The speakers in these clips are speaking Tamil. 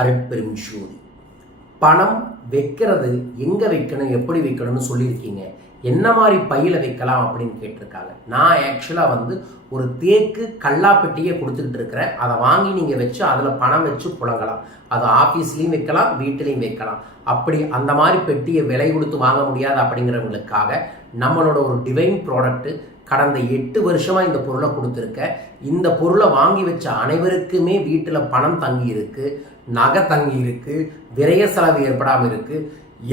அருட்பெரும் ஜோதி. பணம் வைக்கிறது எங்கே வைக்கணும், எப்படி வைக்கணும்னு சொல்லியிருக்கீங்க, என்ன மாதிரி பையில வைக்கலாம் அப்படின்னு கேட்டிருக்காங்க. நான் ஆக்சுவலாக ஒரு தேக்கு கல்லாப்பெட்டியே கொடுத்துக்கிட்டு இருக்கிறேன். அதை வாங்கி நீங்கள் வச்சு அதில் பணம் வச்சு புழங்கலாம். அது ஆஃபீஸ்லேயும் வைக்கலாம், வீட்டிலையும் வைக்கலாம். அப்படி அந்த மாதிரி பெட்டியை விலை கொடுத்து வாங்க முடியாது அப்படிங்கிறவங்களுக்காக நம்மளோட ஒரு டிவைன் ப்ராடக்ட்டு கடந்த 8 வருஷமாக இந்த பொருளை கொடுத்துருக்க. இந்த பொருளை வாங்கி வச்ச அனைவருக்குமே வீட்டில் பணம் தங்கி இருக்கு, நகை தங்கி இருக்கு, விரய செலவு எற்படாமல் இருக்கு,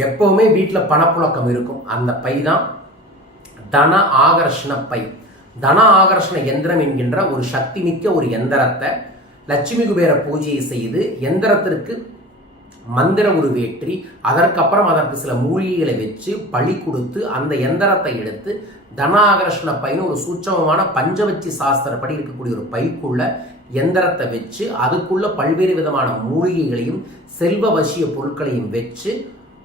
எப்பவுமே வீட்டில் பணப்புழக்கம் இருக்கும். அந்த பை தான் தன ஆகர்ஷண பை. தன ஆகர்ஷண எந்திரம் என்கின்ற ஒரு சக்தி மிக்க ஒரு எந்திரத்தை லட்சுமி குபேர பூஜையை செய்து எந்திரத்திற்கு மந்திர உருவேற்றி அதற்கப்புறம் அதற்கு சில மூலிகைகளை வச்சு பழி கொடுத்து அந்த எந்திரத்தை எடுத்து தன ஆகர்ஷண பைன்னு ஒரு சூட்சமமான பஞ்சவச்சி சாஸ்திரப்படி இருக்கக்கூடிய ஒரு பைக்குள்ள எந்திரத்தை வச்சு அதுக்குள்ள பல்வேறு விதமான மூலிகைகளையும் செல்வ வசிய பொருட்களையும் வச்சு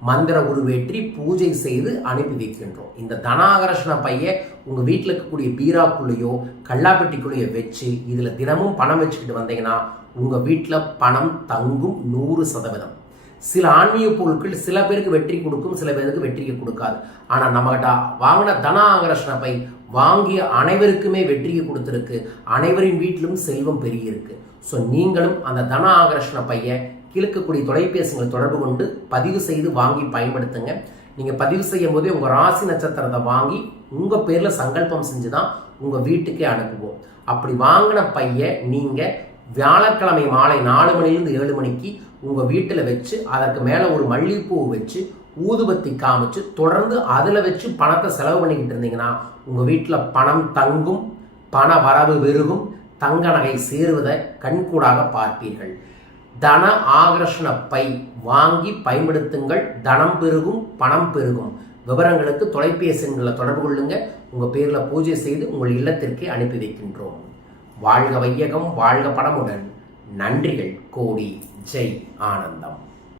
மந்திர உருவேற்றி பூஜை செய்து அனுப்பி வைக்கின்றோம். இந்த தனாகர்ஷண பைய உங்கள் வீட்டில் இருக்கக்கூடிய பீராக்குள்ளேயோ கல்லாப்பெட்டிக்குள்ளேயோ வச்சு இதில் தினமும் பணம் வச்சுக்கிட்டு வந்தீங்கன்னா உங்கள் வீட்டில் பணம் தங்கும் 100%. சில ஆன்மீக பொருட்கள் சில பேருக்கு வெற்றி கொடுக்கும், சில பேருக்கு வெற்றியை கொடுக்காது. ஆனால் நம்மகிட்ட வாங்கின தன ஆகர்ஷண பை வாங்கிய அனைவருக்குமே வெற்றியை கொடுத்துருக்கு, அனைவரின் வீட்டிலும் செல்வம் பெருகியிருக்கு. ஸோ நீங்களும் அந்த தன ஆகர்ஷண பைய கீழக்கக்கூடிய தொலைபேசிகளை தொடர்பு கொண்டு பதிவு செய்து வாங்கி பயன்படுத்துங்க. நீங்கள் பதிவு செய்யும் போதே உங்கள் ராசி நட்சத்திரத்தை வாங்கி உங்கள் பேரில் சங்கல்பம் செஞ்சு தான் உங்கள் வீட்டுக்கே அனுப்புவோம். அப்படி வாங்கின பைய நீங்கள் வியாழக்கிழமை மாலை 4 மணிலேருந்து 7 மணிக்கு உங்கள் வீட்டில் வச்சு அதற்கு மேலே ஒரு மல்லிகைப்பூ வச்சு ஊதுபத்தி காமிச்சு தொடர்ந்து அதில் வச்சு பணத்தை செலவு பண்ணிக்கிட்டு இருந்தீங்கன்னா உங்கள் வீட்டில் பணம் தங்கும், பண வரவு பெருகும், தங்க நகை சேருவதை கண்கூடாக பார்ப்பீர்கள். தன ஆகர்ஷண பை வாங்கி பயன்படுத்துங்கள். தனம் பெருகும், பணம் பெருகும். விவரங்களுக்கு தொலைபேசி எண்களை தொடர்பு கொள்ளுங்க. உங்கள் பேரில் பூஜை செய்து உங்கள் இல்லத்திற்கே அனுப்பி வைக்கின்றோம். வாழ்க வையகம், வாழ்க பணமுடன். நன்றிகள் கோடி. ஜெய் ஆனந்தம்.